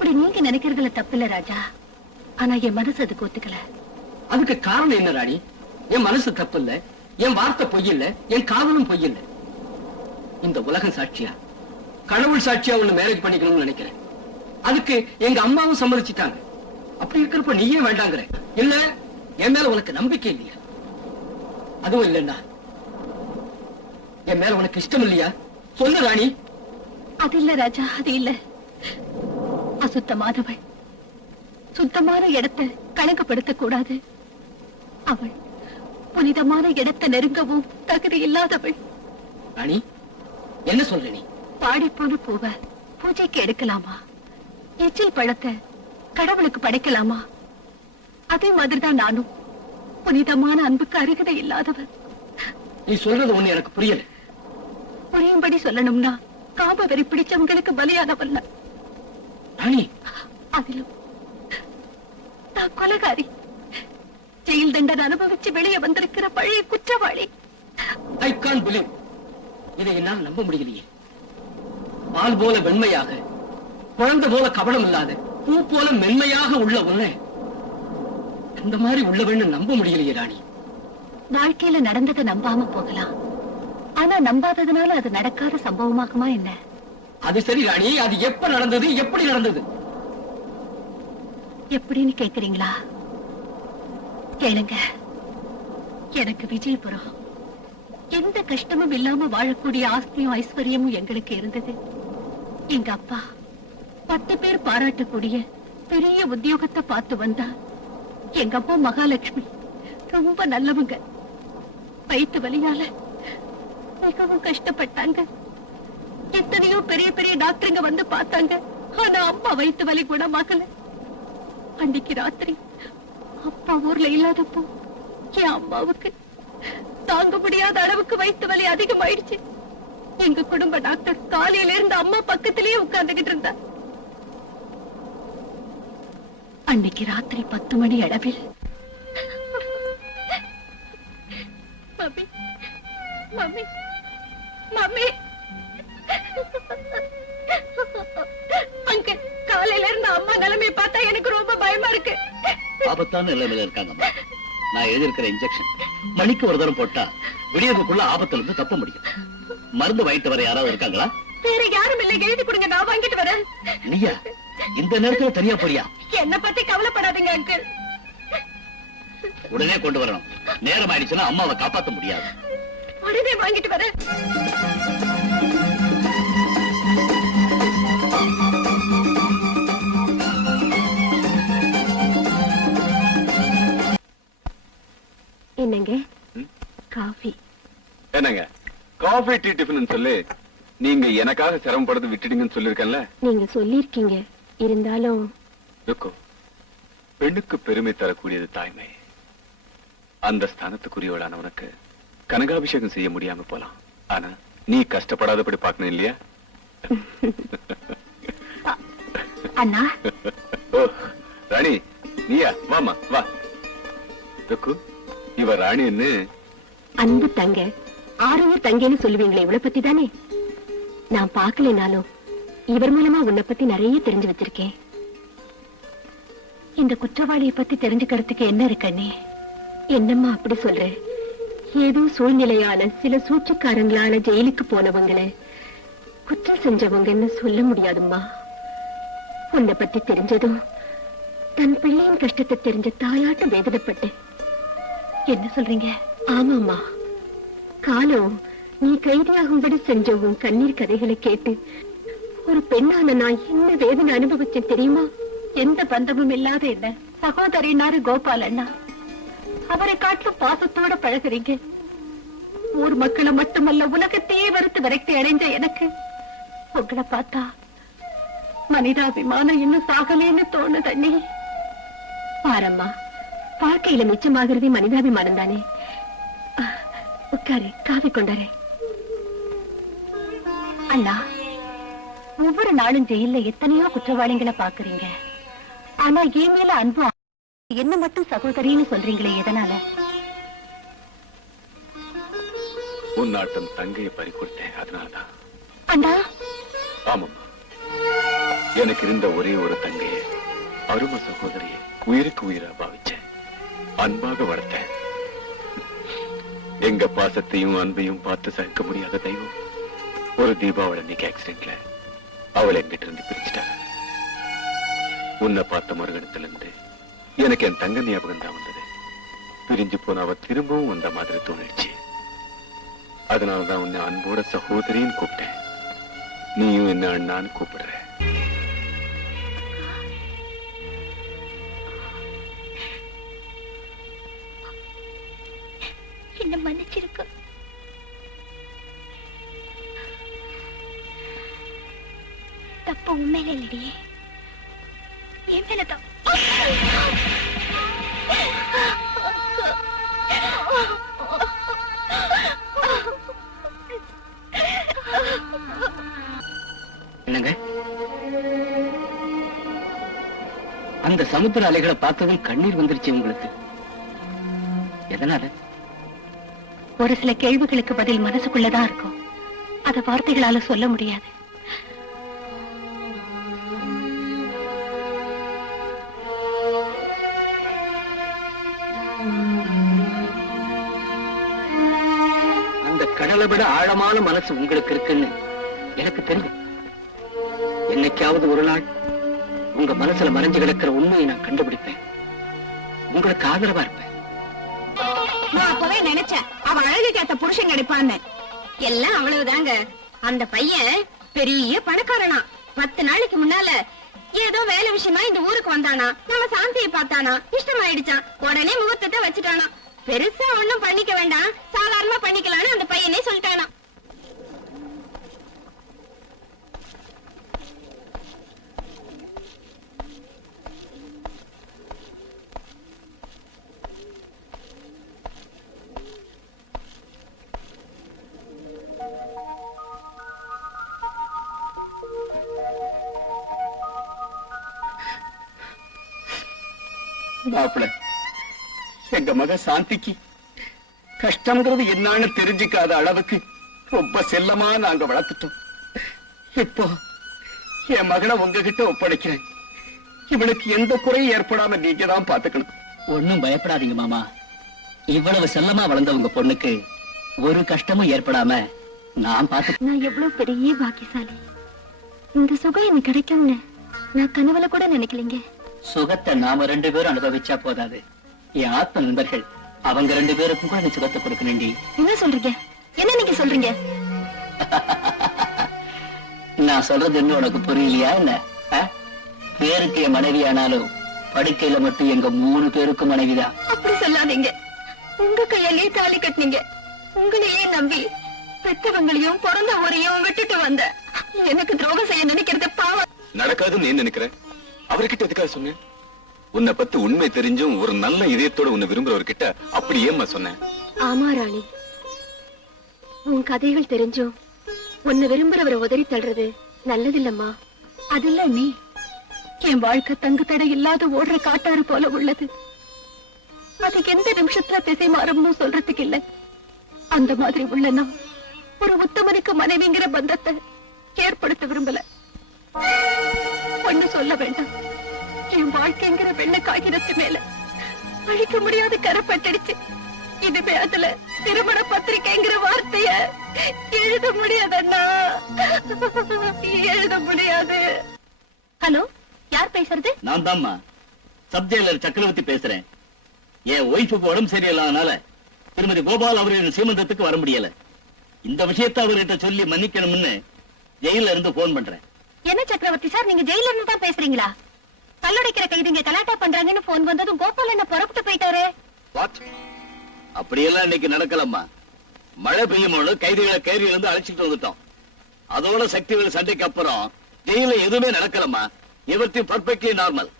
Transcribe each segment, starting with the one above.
அப்படி நீங்க நினைக்கிறதுல தப்பில்ல ராஜா. ஆனா என் மனசு அதுக்கு ஒத்துக்கல. அதுக்கு காரணம் என்ன ராணி? என் மனசு தப்பு இல்ல, என் வார்த்தை பொய் இல்ல, என் காதலும் பொய் இல்ல. இந்த உலகம் சாட்சியா, கடவுள் சாட்சியா ஒண்ணு மேரேஜ் பண்ணிக்கணும்னு நினைக்கிறேன். அதுக்கு எங்க அம்மாவும் சம்மதிச்சுட்டாங்க. அப்படி இருக்கிறப்ப நீயே வேண்டாங்கிற? இல்ல, என் மேல உனக்கு நம்பிக்கை இல்லையா? அதுவும் இல்லைன்னா என் மேல உனக்கு இஷ்டம் இல்லையா? சொல்லு ராணி. அது இல்ல ராஜா, அது இல்ல. அசுத்தமானவள் சுத்தமான இடத்தை கணக்குப்படுத்த கூடாது. அவள் புனிதமான இடத்தை நெருங்கவும் தகுதி இல்லாதவள். ராணி, என்ன சொல்ற நீ? பாடி போன பூவ பூஜைக்கு எடுக்கலாமா? எச்சில் பழத்தை கடவுளுக்கு படைக்கலாமா? அதே மாதிரிதான் நானும் புனிதமான அன்புக்கு அருகதை இல்லாதவன். நீ சொல்றது ஒண்ணு எனக்கு புரியல. புரியும்படி சொல்லணும்னா காம வெறி பிடிச்சவங்களுக்கு பலியானவல்ல ராணி. அதிலும் நான் கொலைகாரி, ஜெயில் தண்டனை அனுபவிச்சு வெளியே வந்திருக்கிற பழைய குற்றவாளி. I can't believe. இதை என்னால் நம்ப முடியலையே. பால் போல வெண்மையாக, குழந்தை போல கபடம் இல்லாத, பூ போல மென்மையாக உள்ள உன்னை இந்த மாதிரி உள்ளவன்னு நம்ப முடியலையே ராணி. வாழ்க்கையில நடந்ததை நம்பாம போகலாம், ஆனா நம்பாததுனால அது நடக்காத சம்பவமாகுமா என்ன? அது சரி ராணி, அது எப்ப நடந்தது, எப்படி நடந்தது? எப்படின்னு கேக்குறீங்களா? கேளுங்க. எனக்கு விஜயபுரம் எந்த கஷ்டமும் இல்லாம வாழக்கூடிய ஆஸ்தியும் ஐஸ்வர்யமும் எங்களுக்கு இருந்தது. எங்க அப்பா 10 பேர் பாராட்டக்கூடிய பெரிய உத்தியோகத்தை பார்த்து வந்தா. எங்க அப்பா மகாலட்சுமி ரொம்ப நல்லவங்க. வயிற்று வலியால மிகவும் கஷ்டப்பட்டாங்க. எத்தனையோ பெரிய பெரிய டாக்டருங்க வந்து பார்த்தாங்க. ஆனா அம்மா வயிற்று வலி குணமாகல. அன்னைக்கு ராத்திரி அப்பா ஊர்ல இல்லாதப்போ என் அம்மாவுக்கு தாங்க முடியாத அளவுக்கு வயிற்று வலி அதிகமாயிடுச்சு. எங்க குடும்ப டாக்டர் காலையில இருந்து அம்மா பக்கத்திலேயே உட்கார்ந்துகிட்டு இருந்தா. அன்னைக்கு ராத்திரி 10 மணி அளவில் மம்மி மம்மி மம்மி அங்க காலையில இருந்து அம்மா நிலைமை பார்த்தா எனக்கு ரொம்ப பயமா இருக்கு. ஆபத்தான நிலைமையில இருக்காங்க. நான் எழுதியிருக்கிற இன்ஜெக்ஷன் மணிக்கு ஒரு தரம் போட்டா விடியதுக்குள்ள ஆபத்துல இருந்து தப்ப முடியும். மருந்து வாங்கிட்டு வர யாராவது இருக்காங்களா? வேற யாரும் இல்லை, எழுதி கொடுங்க, நான் வாங்கிட்டு வரேன். நீயா இந்த நேரத்துல தனியா போறியா? என்ன பத்தி கவலைப்படாதீங்க அங்கிள். உடனே கொண்டு வரணும். நேரம் ஆயிடுச்சுன்னா அம்மாவை காப்பாற்ற முடியாது. உடனே வாங்கிட்டு வரேன். என்னங்க காஃபி? என்னங்க காஃபி டீ டிஃபன் சொல்லி நீங்க எனக்காக சிரமப்படுறது விட்டுடுங்கன்னு சொல்லிருக்கேன்ல. நீங்க சொல்லிருக்கீங்க, இருந்தாலும் பெண்ணுக்கு பெருமை தரக்கூடியது தாய்மை. அந்த ஸ்தானத்துக்குரியவளான உனக்கு கனகாபிஷேகம் செய்ய முடியாம போலாம். ஆனா நீ கஷ்டப்படாதபடி பார்க்கணும் இல்லையா? அண்ணா. ஓ ராணி, நீயா? வாமா வா. இவ ராணின்னு அன்பு தங்க, ஆறுங்க தங்கன்னு சொல்லுவீங்களே, இவளை பத்தி தானே? நான் பாக்கலனாலும் இவர் மூலமா உன்னை பத்தி நிறைய தெரிஞ்சு வச்சிருக்கேன். இந்த குற்றவாளியை பத்தி தெரிஞ்சுக்கிறதுக்கு என்ன இருக்கண்ணே? என்னம்மா அப்படி சொல்ற? ஏதோ சூழ்நிலையால சில சூழ்ச்சிக்காரங்களால ஜெயிலுக்கு போனவங்களை குற்றம் செஞ்சவங்கன்னு சொல்ல முடியாதும்மா. உன்னை பத்தி தெரிஞ்சதும் தன் பிள்ளையின் கஷ்டத்தை தெரிஞ்ச தாயாட்ட வேதனைப்பட்டேன். என்ன சொல்றீங்க? ஆமாம்மா, காலம் நீ கைதியாகும்படி செஞ்ச உன் கண்ணீர் கதைகளை கேட்டு ஒரு பெண்ணான நான் என்ன வேதனை அனுபவிச்சேன் தெரியுமா? எந்த பந்தமும் இல்லாத என்ன சகோதரினாரு கோபால் அண்ணா. அவரை காட்டிலும் பாசத்தோட பழகுறீங்க. ஊர் மக்களை மட்டுமல்ல உலகத்தையே வெறுத்து விரக்தி அடைஞ்ச எனக்கு உங்களை பார்த்தா மனிதாபிமானம் இன்னும் சாகலேன்னு தோணுது அண்ணி. பாரம்மா, வாழ்க்கையில மிச்சமாகிறது மனிதாபிமானம் தானே. உட்காரு, காஃபி கொண்டாரு. அண்ணா, ஒவ்வொரு நாளும் ஜெயில எத்தனையோ குற்றவாளிகளை பாக்குறீங்க. ஆனா என் மேல அன்பு என்ன மட்டும் சகோதரின்னு சொல்றீங்களே, எதனால? உன் நாட்டம் தங்கையை பறி கொடுத்தேன், அதனாலதான். அண்ணா. ஆமாம்மா, எனக்கு இருந்த ஒரே ஒரு தங்கைய, அரும சகோதரியை உயிருக்கு உயிரா பாவிச்சேன், அன்பாக வளர்த்தேன். எங்க பாசத்தையும் அன்பையும் பார்த்து சகிக்க முடியாத தெய்வம் ஒரு தீபாவளி அன்னைக்கு ஆக்சிடென்ட்ல அவளை எங்கிட்ட இருந்து பிரிச்சுட்டாங்க. உன்னை பார்த்த மறுகணத்துல இருந்து எனக்கு என் தங்க ஞாபகம் தான் வந்தது. பிரிஞ்சு போன அவ திரும்பவும் வந்த மாதிரி தோணிடுச்சு. அதனாலதான் உன்னை அன்போட சகோதரின்னு கூப்பிட்டேன். நீயும் என்ன அண்ணான்னு கூப்பிடுற. என்ன மன்னிச்சிருக்கு. தப்பு உண்மையில இல்லடியே, என் மேலதான். என்னங்க, அந்த சமுத்திர அலைகளை பார்த்ததும் கண்ணீர் வந்துருச்சு உங்களுக்கு. எதனால? ஒரு சில கேள்விகளுக்கு பதில் மனசுக்குள்ளதான் இருக்கும், அத வார்த்தைகளால சொல்ல முடியாது. அந்த கடலை விட ஆழமான மனசு உங்களுக்கு இருக்குன்னு எனக்கு தெரியும். என்னைக்காவது ஒரு நாள் உங்க மனசுல மறைஞ்சு கிடக்கிற உண்மையை நான் கண்டுபிடிப்பேன். உங்களுக்கு ஆதரவா இருப்பேன். நான் அப்பவே நினைச்சேன் அவ அழகுக்கு ஏத்த புருஷன் கிடைப்பான்னு. எல்லாம் அவ்வளவுதாங்க. அந்த பையன் பெரிய பணக்காரனா. 10 நாளைக்கு முன்னால ஏதோ வேலை விஷயமா இந்த ஊருக்கு வந்தானா. நம்ம சாந்தியை பார்த்தானா, இஷ்டமாயிடுச்சான். உடனே முகூர்த்தத்தை வச்சுட்டானா. பெருசா ஒண்ணும் பண்ணிக்க வேண்டாம், சாதாரணமா பண்ணிக்கலாம்னு அந்த பையனே சொல்லிட்டானா. மாப்பிள, எங்க மக சாந்திக்கு கஷ்டம்ங்கிறது என்னன்னு தெரிஞ்சுக்காத அளவுக்கு ரொம்ப செல்லமா நாங்க வளர்த்துட்டோம். இப்போ என் மகளை உங்ககிட்ட ஒப்படைக்கிறேன். இவனுக்கு எந்த குறையும் ஏற்படாம நீங்க தான் பாத்துக்கணும். ஒன்னும் பயப்படாதீங்க மாமா. இவ்வளவு செல்லமா வளர்ந்த உங்க பொண்ணுக்கு ஒரு கஷ்டமும் ஏற்படாம நான் பார்த்து. நான் எவ்வளவு பெரிய பாக்கியசாலி. இந்த சுகம் எனக்கு கிடைக்கும்னு நான் கனவுல கூட நினைக்கலீங்க. சுகத்தை நாம 2 பேரும் அனுபவிச்சா போதாது, என் ஆத்ம நண்பர்கள் அவங்க 2 பேருக்கும் கூட நீ சுகத்தை கொடுக்கணும்டி. என்ன சொல்றீங்க? என்ன நீங்க சொல்றீங்க? நான் சொல்றது என்ன உனக்கு புரியலையா என்ன? பேருக்கு என் மனைவி ஆனாலும் படுக்கையில மட்டும் எங்க 3 பேருக்கும் மனைவிதான். அப்படி சொல்லாதீங்க. உங்க கையாலே தாலி கட்டினீங்க. உங்களையே நம்பி பெற்றவங்களையும் பிறந்த ஊரையும் விட்டுட்டு வந்த எனக்கு துரோகம் செய்ய நினைக்கிறது பாவம். நடக்காதுன்னு நீ நினைக்கிற? அவர்கிட்ட எதுக்காக சொன்னேன்? உன்னை பத்தி உண்மை தெரிஞ்சும் ஒரு நல்ல இதயத்தோட உன்னை விரும்புறவர்கிட்ட அப்படி ஏம்மா சொன்னேன்? ஆமா ராணி, உன் கதைகள் தெரிஞ்சும் உன்னை விரும்புறவரை உதறி தள்ளுறது நல்லதில்லம்மா. அதுல நீ என் வாழ்க்கை தங்கு தடை இல்லாத ஓடுற காட்டாறு போல உள்ளது. அதுக்கு எந்த நிமிஷத்துல திசை மாறும்னு சொல்றதுக்கு இல்ல. அந்த மாதிரி உள்ள நான் ஒரு உத்தமனுக்கு மனைவிங்கிற பந்தத்தை ஏற்படுத்த விரும்பல. ஒண்ணு சொல்ல வேண்டாம், என் வாழ்க்கைங்கிற வெள்ள காகிதத்து மேல அழிக்க முடியாத கரப்பட்டுடுச்சு. இதுவே அதுல திருமண பத்திரிகைங்கிற வார்த்தைய எழுத முடியாதண்ணா, எழுத முடியாது. ஹலோ, யார் பேசுறது? நான் தான்மா சப்ஜெயிலர் சக்கரவர்த்தி பேசுறேன். என் ஒய்ஃபுக்கு உடம்பு சரியில்லாதனால திருமதி கோபால் அவர்களின் சீமந்தத்துக்கு வர முடியல. இந்த விஷயத்தை அவர்கிட்ட சொல்லி மன்னிக்கணும்னு ஜெயில இருந்து போன் பண்றேன். என்ன சக்கரவர்த்தி சார், நீங்க ஜெயில இருந்து தான் பேசுறீங்களா? கல்லுடைக்கிற கைதிங்க கலாட்டா பண்றாங்கன்னு போன் வந்ததும் கோபால் என்ன புறப்பட்டு போயிட்டாரு. அப்படியெல்லாம் இன்னைக்கு நடக்கலம்மா. மழை பெய்யும்போது கைதிகளை கைதில இருந்து அழைச்சிட்டு வந்துட்டோம். அதோட சக்திகள் சண்டைக்கு அப்புறம் ஜெயில எதுவுமே நடக்கலம்மா. எவர்த்தையும் பர்ஃபெக்ட்லி நார்மல்.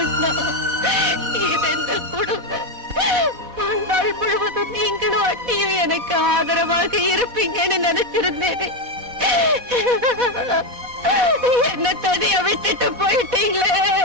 அண்ணா, இதென்ன குடும்பம்? வாழ்நாள் முழுவதும் நீங்களும் அண்ணியும் எனக்கு ஆதரவாக இருப்பீங்கன்னு நினைச்சிருந்தேனே. என்ன தனியா விட்டுட்டு போயிட்டீங்களே.